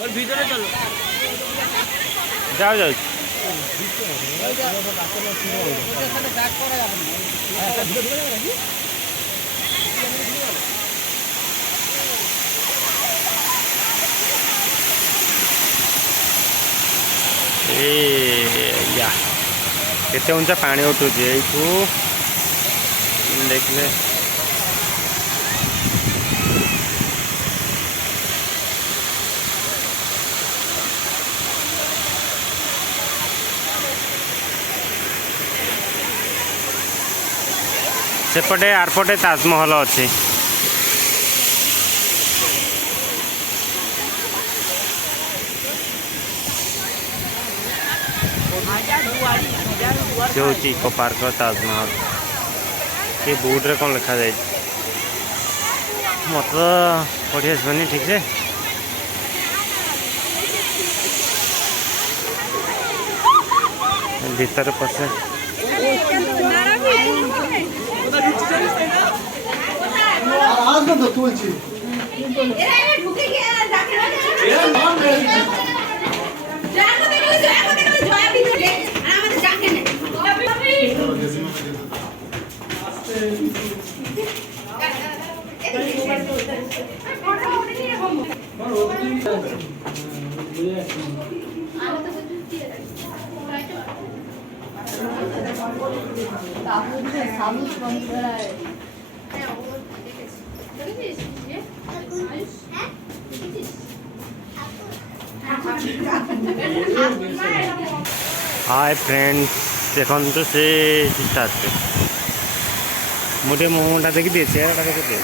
और भीतर चलो যাও যাও केते उंचा पानी उठुचे एठू देखले सेपटे आरपटे ताजमहल अच्छी से हूँ इको पार्क ताजमहल ये बोर्ड रे कौन लिखा जाए मत पढ़ी आसबनी ठीक से भीतर पसे हाय फ्रेंड्स देखो तो से स्टार्ट मुझे मुँहटा देखी दिए चेहरा देखते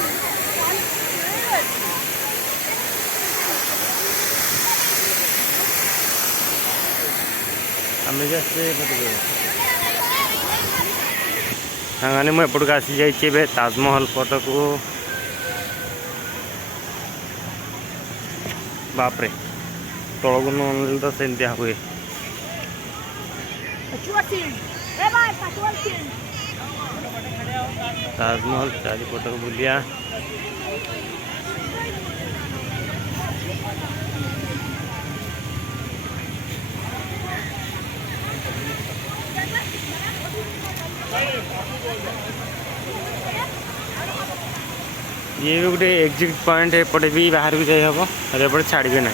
आम जस्ट सांगाने मुझे एपटक आसी जाइए ताजमहल पट को बापरे तौक न तो सेमती हुए ताजमहल चारिपट को बुलिया ये भी गोटे एग्जिट पॉइंट एपटे भी बाहर को जाई हम और एपटे छाड़े ना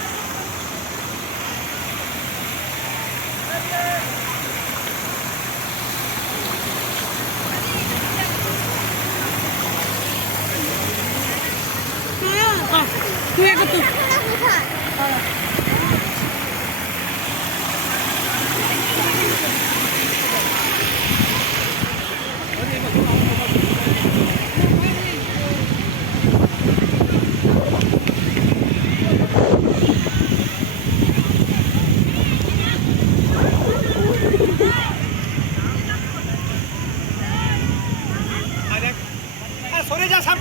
सोरे जा सब